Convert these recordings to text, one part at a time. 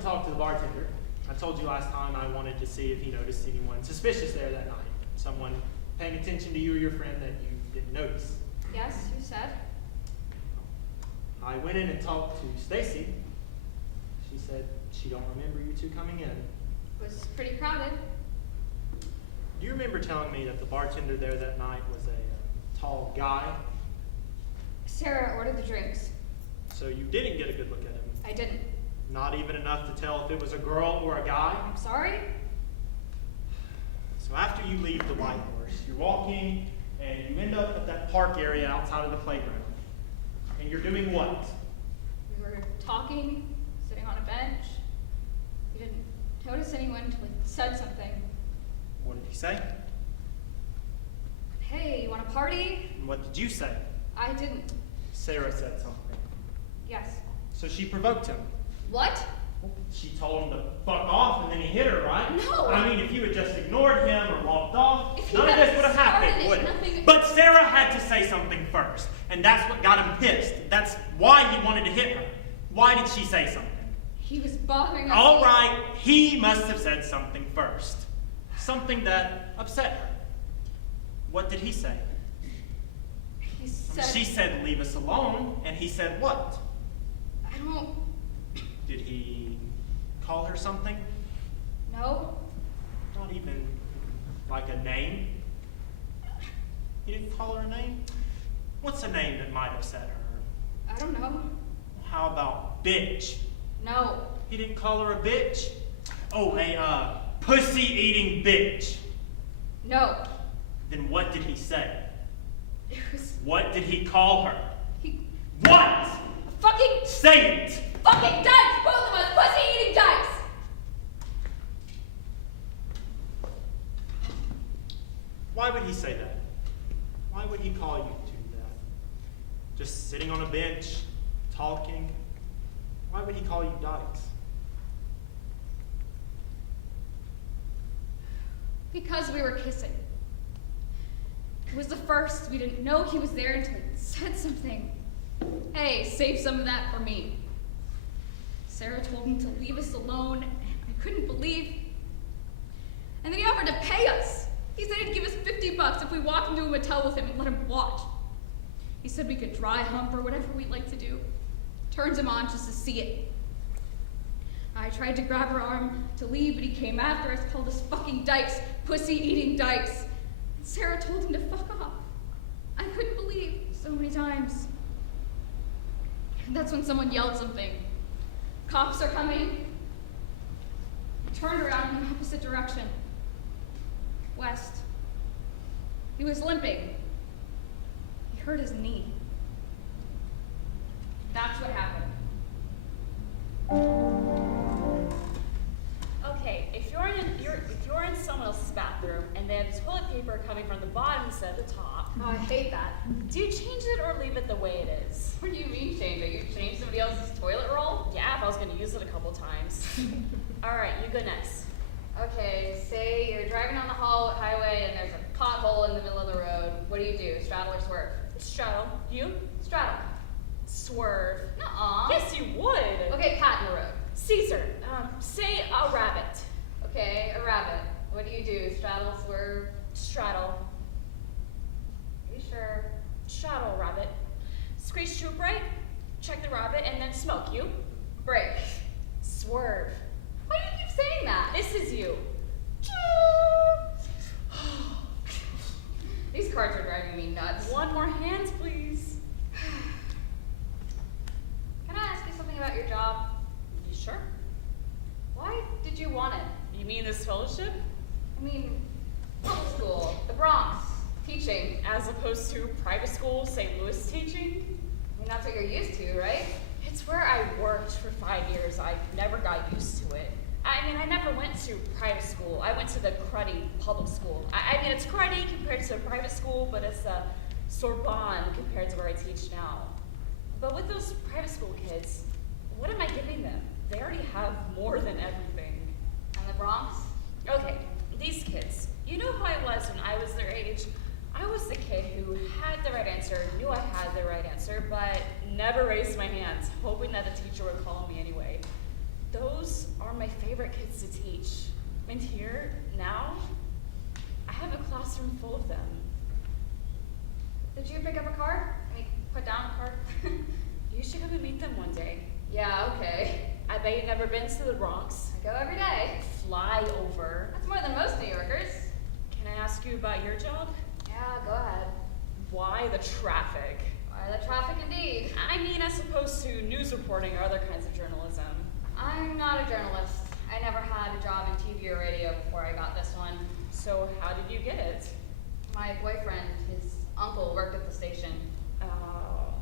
and talked to the bartender. I told you last time I wanted to see if he noticed anyone suspicious there that night. Someone paying attention to you or your friend that you didn't notice. Yes, you said. I went in and talked to Stacy. She said she don't remember you two coming in. It was pretty crowded. Do you remember telling me that the bartender there that night was a tall guy? Sarah ordered the drinks. So you didn't get a good look at him? I didn't. Not even enough to tell if it was a girl or a guy? I'm sorry? So after you leave the White Horse, you're walking and you end up at that park area outside of the playground. And you're doing what? We were talking, sitting on a bench. We didn't notice anyone until he said something. What did he say? Hey, you want to party? And what did you say? I didn't. Sarah said something. Yes. So she provoked him. What? She told him to fuck off and then he hit her, right? No! I mean, if you had just ignored him or walked off, If he none of this would have hadn't happened, started would it, it? nothing- But Sarah had to say something first, and that's what got him pissed. That's why he wanted to hit her. Why did she say something? He was bothering us. All right, he must have said something first. Something that upset her. What did he say? He said... She said, leave us alone, and he said what? I don't... Did he call her something? know. Not even like a name? He didn't call her a name? What's a name that might upset her? I don't know. How about bitch? No. He didn't call her a bitch? Oh, a pussy-eating bitch. No. Then what did he say? It was... What did he call her? He... What? Fucking... Say it! Fucking dice! Both of us! Pussy-eating dice! Why would he say that? Why would he call you to that? Just sitting on a bench, talking? Why would he call you dykes? Because we were kissing. It was the first. We didn't know he was there until he said something. Hey, save some of that for me. Sarah told him to leave us alone, and I couldn't believe. And then he offered to pay us. He said he'd give us $50 if we walked into a motel with him and let him watch. He said we could dry hump or whatever we'd like to do. Turns him on just to see it. I tried to grab her arm to leave, but he came after us, called us fucking dykes, pussy-eating dykes. And Sarah told him to fuck off. I couldn't believe so many times. And that's when someone yelled something. Cops are coming. He turned around in the opposite direction. West. He was limping. He hurt his knee. That's what happened. Okay, if you're in someone else's bathroom and they have toilet paper coming from the bottom instead of the top, Oh, I hate that. do you change it or leave it the way it is? What do you mean change it? You change somebody else's toilet roll? Yeah, if I was gonna use it a couple times. All right, you go next. Okay, say you're driving on the highway and there's a pothole in the middle of the road. What do? Straddle or swerve? Straddle. You? Straddle. Swerve. Nuh-uh. Yes, you would. Okay, cat in the road. Caesar. Say a rabbit. Okay, a rabbit. What do? Straddle, swerve? Straddle. Are you sure? Straddle rabbit. Screech to a brake. Check the rabbit and then smoke. You? Brake. Swerve. Why do you keep saying that? This is you. These cards are driving me nuts. One more hand, please. Can I ask you something about your job? You sure? Why did you want it? You mean this fellowship? I mean, public school, the Bronx, teaching. As opposed to private school, St. Louis teaching? I mean, that's what you're used to, right? It's where I worked for 5 years. I never got used to it. I mean, I never went to private school. I went to the cruddy public school. I mean, it's cruddy compared to private school, but it's a Sorbonne compared to where I teach now. But with those private school kids, what am I giving them? They already have more than everything. And the Bronx? Okay, these kids. You know who I was when I was their age? I was the kid who had the right answer, knew I had the right answer, but never raised my hands, hoping that the teacher would call me anyway. Those are my favorite kids to teach. And here, now, I have a classroom full of them. Did you pick up a car? I mean, put down a car? You should come and meet them one day. Yeah, okay. I bet you've never been to the Bronx. I go every day. Fly over. That's more than most New Yorkers. Can I ask you about your job? Yeah, go ahead. Why the traffic? Why, the traffic indeed. I mean, as opposed to news reporting or other kinds of journalism. I'm not a journalist. I never had a job in TV or radio before I got this one. So how did you get it? My boyfriend, his uncle, worked at the station. Oh.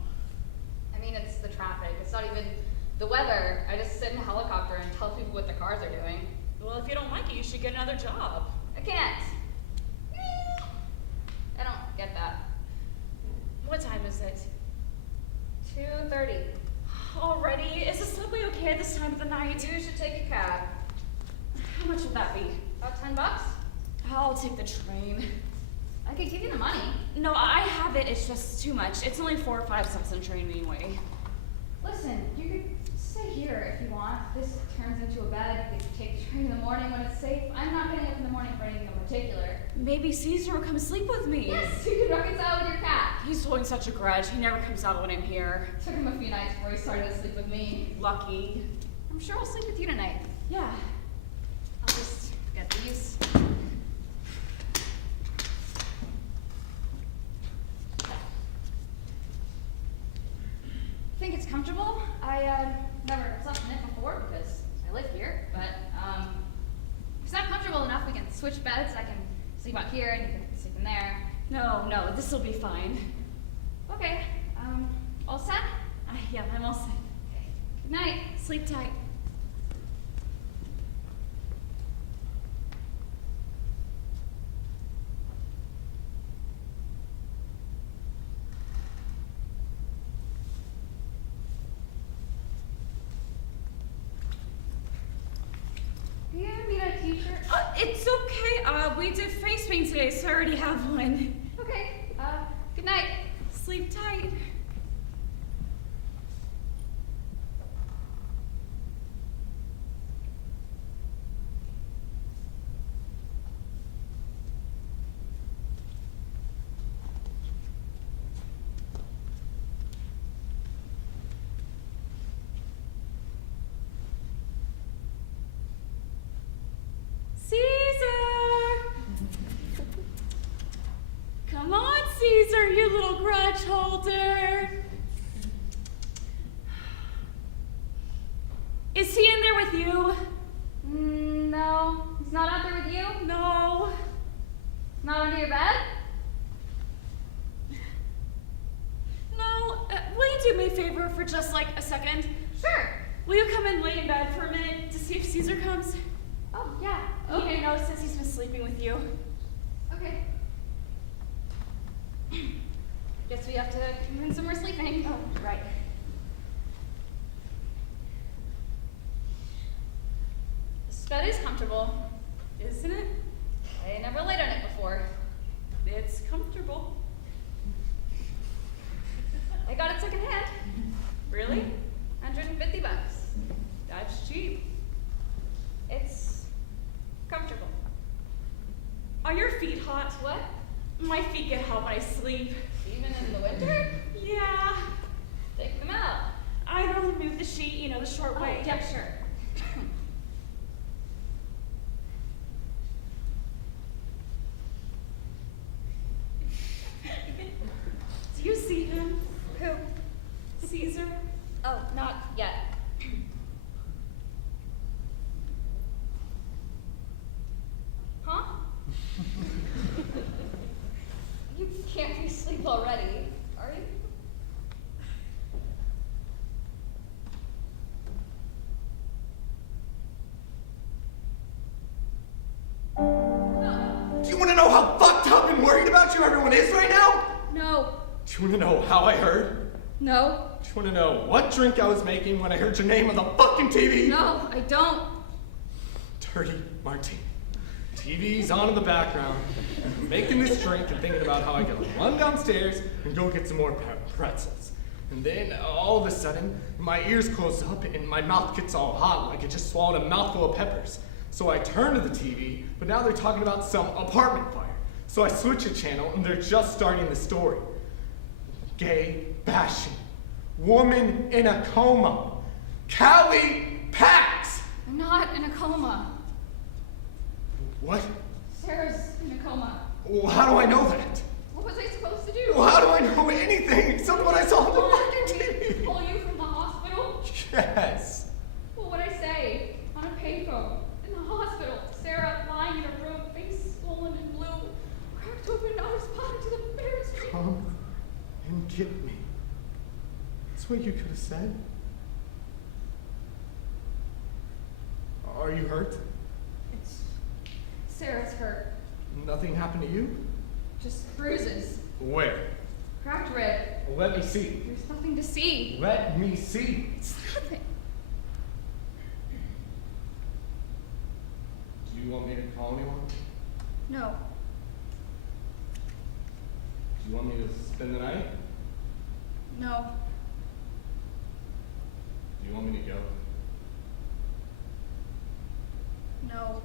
I mean, it's the traffic. It's not even the weather. I just sit in a helicopter and tell people what the cars are doing. Well, if you don't like it, you should get another job. I can't. I don't get that. What time is it? 2:30. Already? Is the subway okay at this time of the night? You should take a cab. How much will that be? About $10? I'll take the train. I could give you the money. No, I have it. It's just too much. It's only 4 or 5 cents on train anyway. Listen, you could stay here if you want. This turns into a bed. You could take the train in the morning when it's safe. I'm not getting up in the morning for anything in particular. Maybe Caesar will come sleep with me. Yes, you can reconcile with your cat. He's holding such a grudge. He never comes out when I'm here. Took him a few nights before he started to sleep with me. Lucky. I'm sure I'll sleep with you tonight. Yeah. I'll just get these. Think it's comfortable? I never slept in it before because I live here, but if it's not comfortable enough, we can switch beds. I can sleep out here and you can sleep in there. No, this will be fine. Okay, all set? Yeah, I'm all set. Okay. Good night. Sleep tight. Do you need a t-shirt? It's okay. We did face paint today, so I already have one. Okay, good night. Sleep tight. Caesar! Come on, Caesar, you little grudge holder. Is he in there with you? No, he's not out there with you? No. Not under your bed? No. Will you do me a favor for just like a second? Sure. Will you come and lay in bed for a minute to see if Caesar comes? Oh, yeah. He Okay. didn't know since he's been sleeping with you. Okay. Guess we have to convince him we're sleeping. Oh, right. This bed is comfortable. Isn't it? I never laid on it before. It's comfortable. I got it secondhand. Really? $150. That's cheap. It's comfortable. Are your feet hot? What? My feet get hot when I sleep. Even in the winter? Yeah. Take them out. I normally move the sheet, you know, the short way. Yeah, sure. Do you see him? Who? Caesar? Oh, not yet. Huh? You can't be asleep already, are you? Do you want to know how fucked up and worried about you everyone is right now? No. Do you want to know how I heard? No. Do you want to know what drink I was making when I heard your name on the fucking TV? No, I don't. Dirty Martini. TV's on in the background. I'm making this drink and thinking about how I can run downstairs and go get some more pretzels. And then, all of a sudden, my ears close up and my mouth gets all hot like I just swallowed a mouthful of peppers. So I turn to the TV, but now they're talking about some apartment fire. So I switch a channel and they're just starting the story. Gay bashing. Woman in a coma. Callie Pax! I'm not in a coma. What? Sarah's in a coma. Well, how do I know that? What was I supposed to do? Well, how do I know anything except what I saw on the fucking TV? Pull you from the hospital? Yes. What would I say? On a payphone. In the hospital. Sarah lying in a room, face swollen and blue. Cracked open, not responding to the bare street. Come and get me. That's what you could have said. Are you hurt? Sarah's hurt. Nothing happened to you? Just bruises. Where? Cracked rib. Let me see. There's nothing to see. Let me see. It's nothing. Do you want me to call anyone? No. Do you want me to spend the night? No. Do you want me to go? No.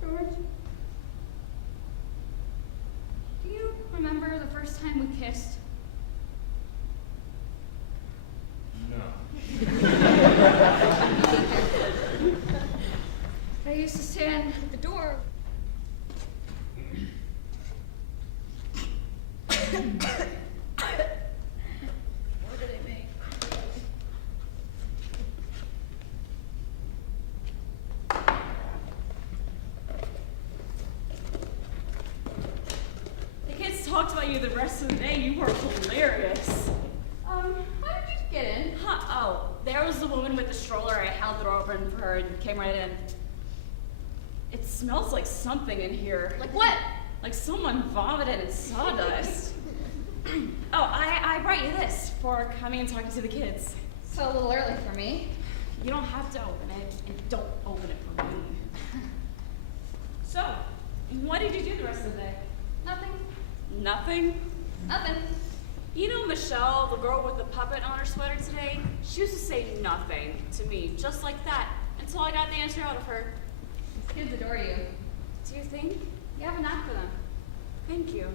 George? Do you remember the first time we kissed? No. I used to stand at the door. What did I make? The kids talked about you the rest of the day. You were hilarious. How did you get in? Huh, oh, there was the woman with the stroller. I held the door open for her and came right in. It smells like something in here. Like what? Like someone vomited in sawdust. Oh, I brought you this for coming and talking to the kids. So a little early for me. You don't have to open it, and don't open it for me. So, what did you do the rest of the day? Nothing. Nothing? Nothing. You know Michelle, the girl with the puppet on her sweater today? She used to say nothing to me, just like that, until I got the answer out of her. These kids adore you. Do you think? You have a knack for them. Thank you.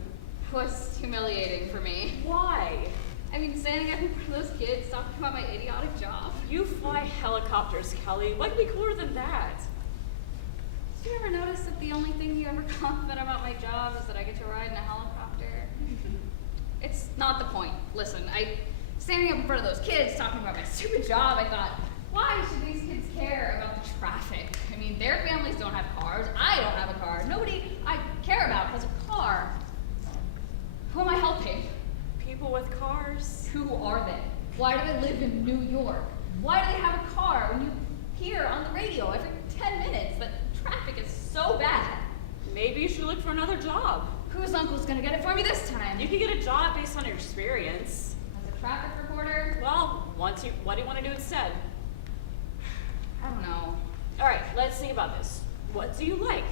It was humiliating for me. Why? I mean, standing up in front of those kids talking about my idiotic job. You fly helicopters, Kelly. What could be cooler than that? Did you ever notice that the only thing you ever compliment about my job is that I get to ride in a helicopter? It's not the point. Listen, standing up in front of those kids talking about my stupid job, I thought, why should these kids care about the traffic? I mean, their families don't have cars. I don't have a car. Nobody I care about has a car. Who am I helping? People with cars. Who are they? Why do they live in New York? Why do they have a car when you hear on the radio every 10 minutes that traffic is so bad? Maybe you should look for another job. Whose uncle's gonna get it for me this time? You could get a job based on your experience. As a traffic reporter? Well, what do you want to do instead? I don't know. All right, let's think about this. What do you like?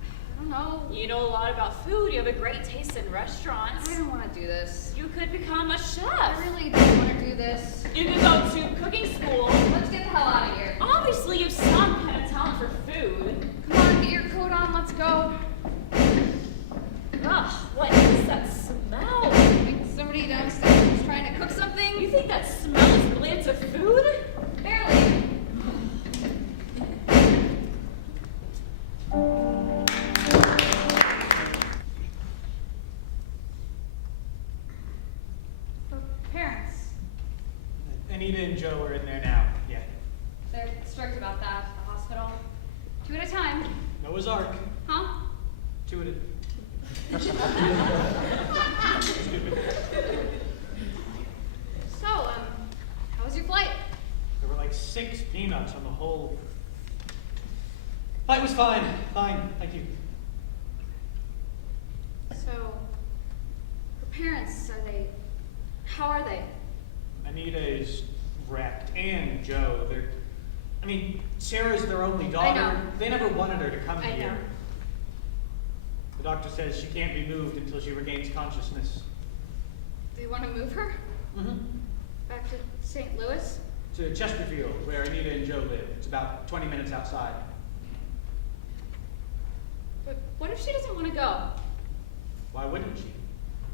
I don't know. You know a lot about food. You have a great taste in restaurants. I don't want to do this. You could become a chef. I really don't want to do this. You could go to cooking school. Let's get the hell out of here. Obviously, you have some kind of talent for food. Come on, get your coat on. Let's go. Ugh, what is that smell? I think somebody downstairs is trying to cook something. You think that smell is related to food? Barely. For parents, Anita and Joe are in there now. Yeah. they're strict about that at the hospital. 2 at a time. Noah's Ark. Huh? 2 at a So, how was your flight? There were like 6 peanuts on the whole. Flight was fine. Fine. Thank you. So, for parents, are they How are they? Anita is wrecked, and Joe. Sarah's their only daughter. know. They never wanted her to come I here. know. The doctor says she can't be moved until she regains consciousness. They want to move her Mm-hmm. back to St. Louis? To Chesterfield, where Anita and Joe live. It's about 20 minutes outside. But what if she doesn't want to go? Why wouldn't she?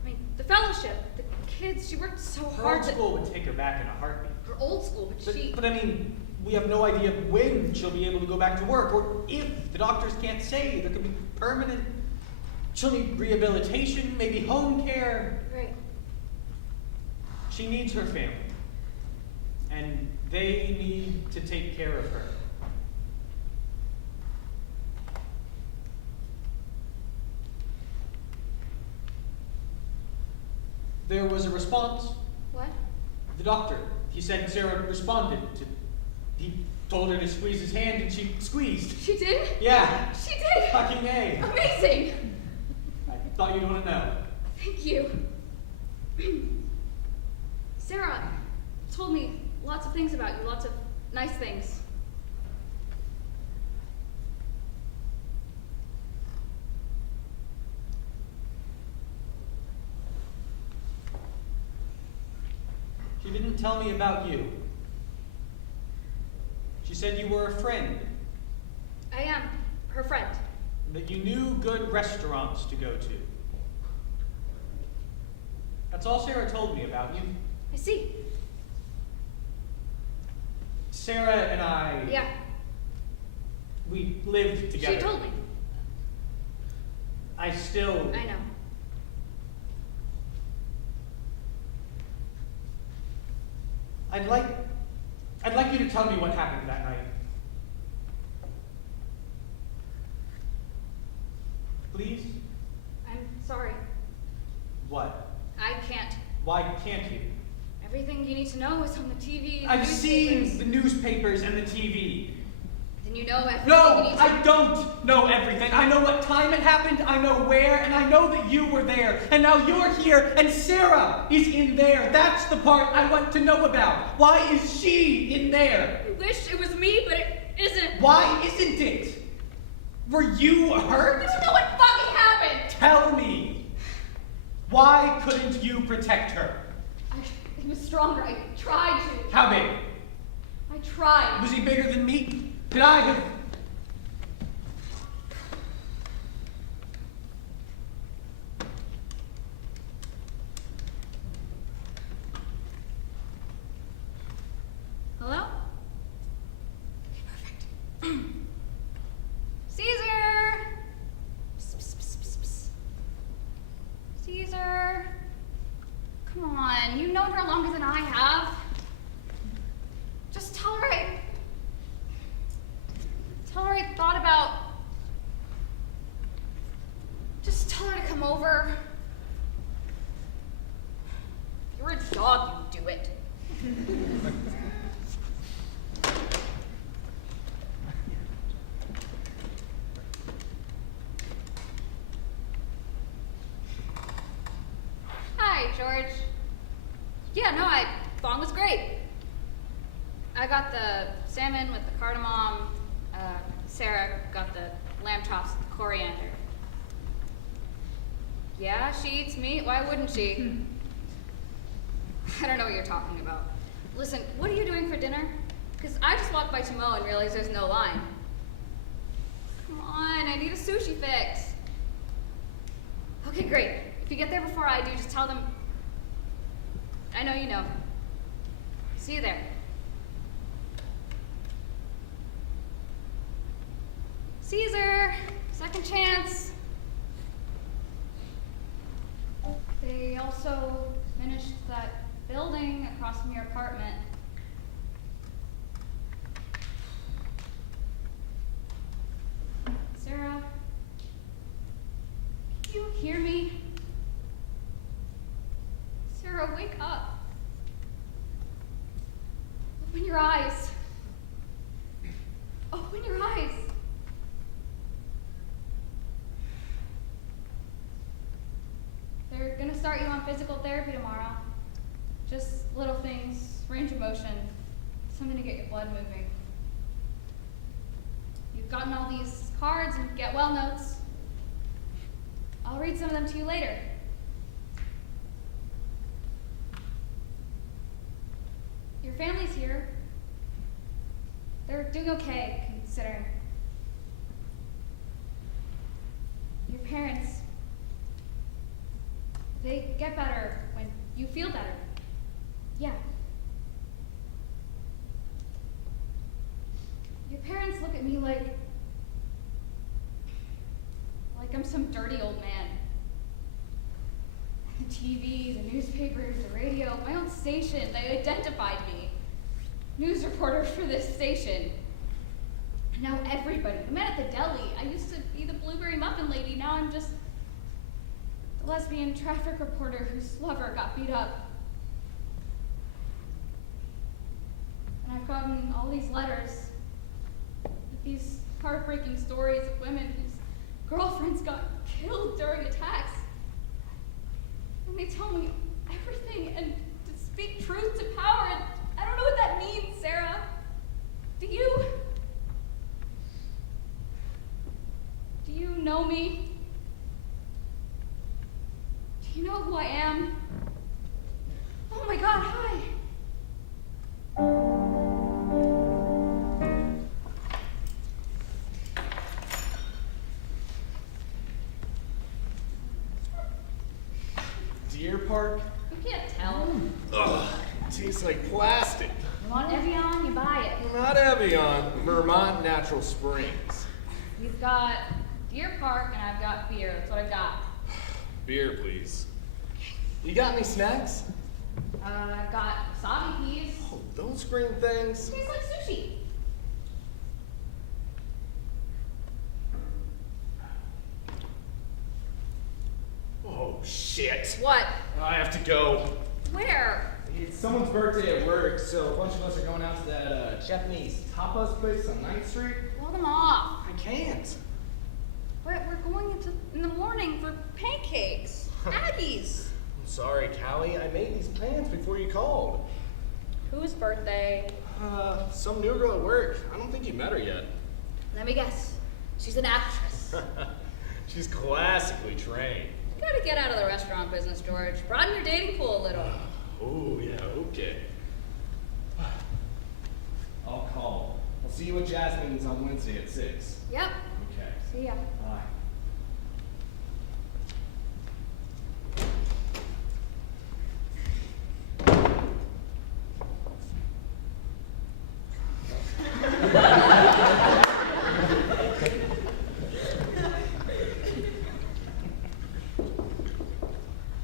I mean, the fellowship, the kids, she worked so Her hard old to... school would take her back in a heartbeat. Her old school, but she... We have no idea when she'll be able to go back to work, or if. The doctors can't say. There could be permanent. She'll need rehabilitation, maybe home care. Right. She needs her family. And they need to take care of her. There was a response. What? The doctor, he said Sarah responded to, he told her to squeeze his hand and she squeezed. She did? Yeah. She did? Fucking A. Amazing! I thought you'd want to know. Thank you. Sarah told me lots of things about you, lots of nice things. She didn't tell me about you. She said you were a friend, I am her friend. that you knew good restaurants to go to. That's all Sarah told me about you. I see. Sarah and I, Yeah, we lived together. she told me. I still, I know. I'd like you to tell me what happened that night. Please? I'm sorry. What? I can't. Why can't you? Everything you need to know is on the TV. the I've newspapers. seen the newspapers and the TV. Then you know everything No, you need to I don't know everything. I know what time it happened, I know where, and I know that you were there. And now you're here, and Sarah is in there. That's the part I want to know about. Why is she in there? I wish it was me, but it isn't. Why isn't it? Were you hurt? You don't know what fucking happened! Tell me. Why couldn't you protect her? He was stronger. I tried to. How big? I tried. Was he bigger than me? Did I have... Hello? Okay, perfect. Caesar! Psst, psst, psst, psst, psst. Caesar! Come on, you've known her longer than I have. Just tell her I thought about... Just tell her to come over. If you're a dog, you do it. Hi, George. Yeah, no, Fawn was great. I got the salmon with the cardamom. Sarah got the lamb chops with the coriander. Yeah, she eats meat. Why wouldn't she? I don't know what you're talking about. Listen, what are you doing for dinner? Because I just walked by Timo and realized there's no line. Come on, I need a sushi fix. Okay, great. If you get there before I do, just tell them. I know you know. See you there. Caesar, second chance. They also finished that building across from your apartment. Sarah, can you hear me? Sarah, wake up. Open your eyes. Open your eyes. They're gonna start you on physical therapy tomorrow. Just little things, range of motion, something to get your blood moving. You've gotten all these cards and get well notes. I'll read some of them to you later. Your family's here. They're doing okay, considering. Your parents, they get better when you feel better. Yeah. Your parents look at me like I'm some dirty old man. The TV, the newspapers, the radio, my own station, they identified me. News reporter for this station. And now everybody, the man at the deli, I used to be the blueberry muffin lady, now I'm just the lesbian traffic reporter whose lover got beat up. And I've gotten all these letters with these heartbreaking stories of women whose girlfriends got killed during attacks. And they tell me everything and to speak truth to power, and I don't know what that means, Sarah. Do you? Do you know me? Do you know who I am? Oh my God, hi. Deer Park? You can't tell. Ugh, tastes like plastic. You want Evian, you buy it. Not Evian, Vermont Natural Springs. We've got Deer Park and I've got beer. That's what I've got. Beer, please. You got any snacks? I've got wasabi peas. Oh, those green things. Tastes like sushi. Oh, shit. What? I have to go. Where? It's someone's birthday at work, so a bunch of us are going out to that Japanese tapas place on 9th Street. Blow them off. I can't. But we're going in the morning for pancakes. Aggies. I'm sorry, Callie. I made these plans before you called. Whose birthday? Some new girl at work. I don't think you met her yet. Let me guess. She's an actress. She's classically trained. You gotta get out of the restaurant business, George. Broaden your dating pool a little. Oh, yeah, okay. I'll call. I'll see you at Jasmine's on Wednesday at 6. Yep. Okay. See ya. Bye.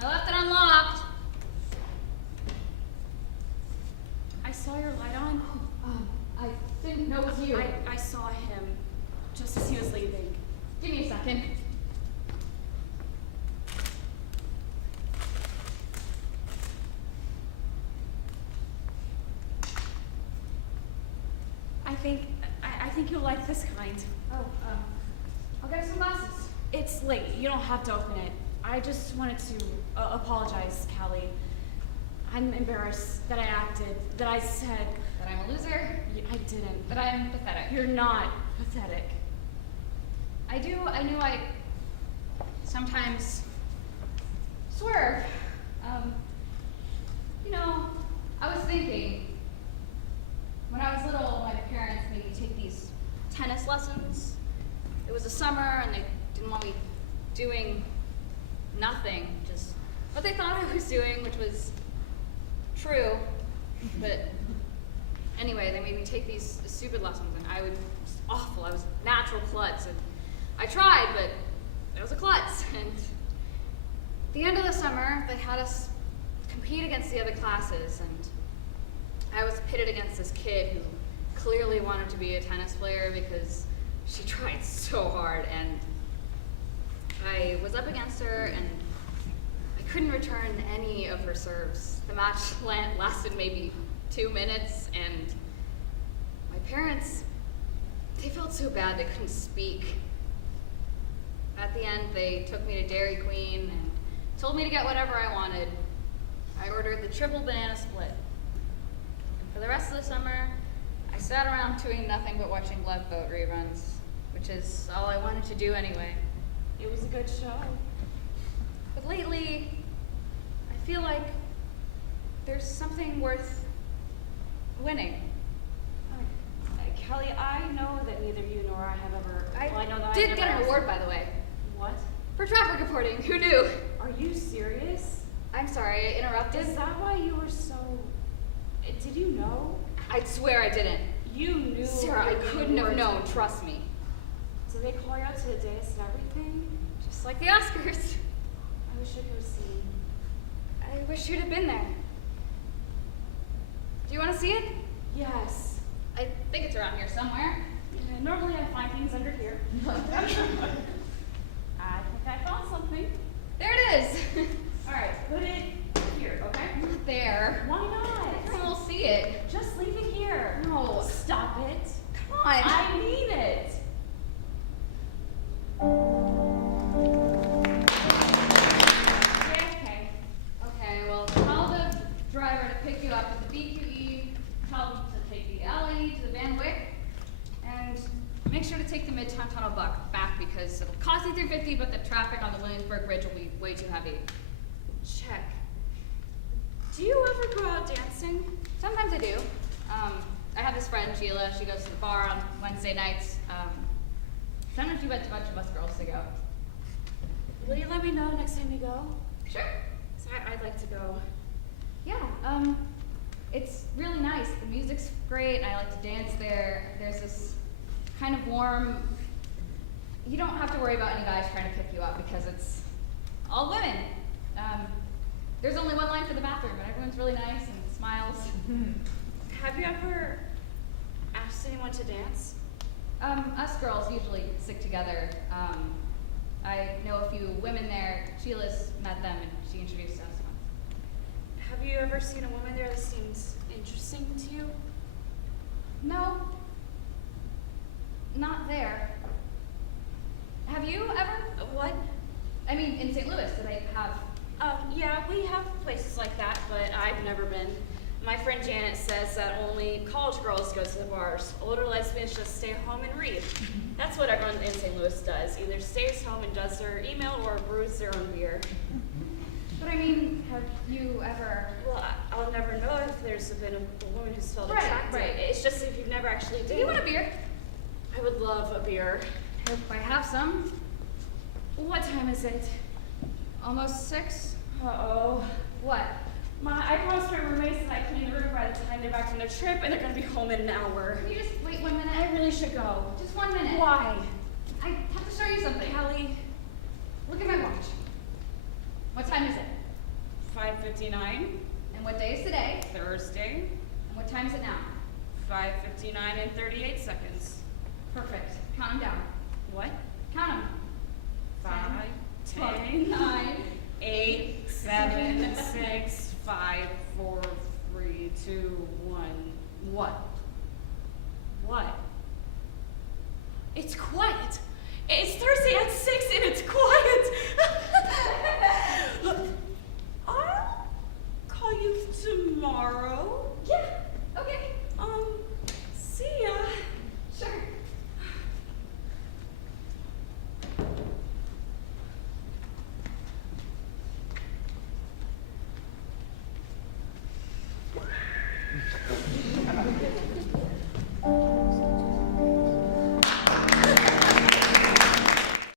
I left it unlocked. I saw your light on. I didn't know it was you. I saw him just as he was leaving. Give me a second. I think you'll like this kind. Oh, I'll get some glasses. It's late. You don't have to open it. I just wanted to apologize, Callie. I'm embarrassed that I acted, that I said. That I'm a loser. I didn't. That I'm pathetic. You're not pathetic. I knew I sometimes swerve. I was thinking, when I was little, my parents made me take these tennis lessons. It was the summer and they didn't want me doing nothing, just what they thought I was doing, which was true, but anyway, they made me take these stupid lessons and it was awful. I was a natural klutz and I tried, but it was a klutz. And at the end of the summer, they had us compete against the other classes, and I was pitted against this kid who clearly wanted to be a tennis player because she tried so hard, and I was up against her and I couldn't return any of her serves. The match lasted maybe 2 minutes, and my parents, they felt so bad they couldn't speak. At the end, they took me to Dairy Queen and told me to get whatever I wanted. I ordered the triple banana split. And for the rest of the summer, I sat around doing nothing but watching Love Boat reruns, which is all I wanted to do anyway. It was a good show. But lately, I feel like there's something worth winning. Kelly, I know that neither you nor I have ever. Well, I know that I did never get an asked- award, by the way, What? for traffic reporting. Who knew? Are you serious? I'm sorry, I interrupted. Is that why you were so? Did you know? I swear I didn't. You knew. Sarah, I that you couldn't have were- known, trust me. Did they call you out to the dais and everything? Just like the Oscars. I wish I could have seen. I wish you'd have been there. Do you want to see it? Yes. I think it's around here somewhere. Yeah, normally I find things under here. I think I found something. There it is. All right, put it here, okay? Not there. Why not? Everyone will see it. Just leave it here. No. Stop it. Come on. I mean it. Okay, well, tell the driver to pick you up at the BQE, tell them to take the LE to the Van Wyck, and make sure to take the Midtown Tunnel back because it'll cost you $3.50, but the traffic on the Williamsburg Bridge will be way too heavy. Check. Do you ever go out dancing? Sometimes I do. I have this friend, Sheila, she goes to the bar on Wednesday nights. Sometimes she gets a bunch of us girls to go. Will you let me know next time you go? Sure. 'Cause I'd like to go. Yeah, it's really nice. The music's great, and I like to dance there. There's this kind of warm, you don't have to worry about any guys trying to pick you up because it's all women. There's only one line for the bathroom, and everyone's really nice and smiles. Have you ever asked anyone to dance? Us girls usually stick together. I know a few women there. Sheila's met them, and she introduced us. Have you ever seen a woman there that seems interesting to you? No, not there. Have you ever? What? I mean, in St. Louis, do they have? Yeah, we have places like that, but I've never been. My friend Janet says that only college girls go to the bars. Older lesbians just stay home and read. That's what everyone in St. Louis does. Either stays home and does their email or brews their own beer. But I mean, have you ever? Well, I'll never know if there's been a woman who's felt Right, attracted. right. It's just if you've never actually Do dated. you want a beer? I would love a beer. Hope I have some. What time is it? Almost 6. Uh-oh. What? I promised my roommates that I'd clean the room by the time they're back from their trip, and they're gonna be home in an hour. Can you just wait 1 minute? I really should go. Just 1 minute. Why? I have to show you something. Kelly, Look at my watch. What time is it? 5:59, And what day is today? Thursday, And what time is it now? 5:59 and 38 seconds. Perfect. Count them down. What? Count them. 5, 10, 10, 9. 8, 7, 6, 5, 4, 3, 2, 1. What? What? It's quiet. It's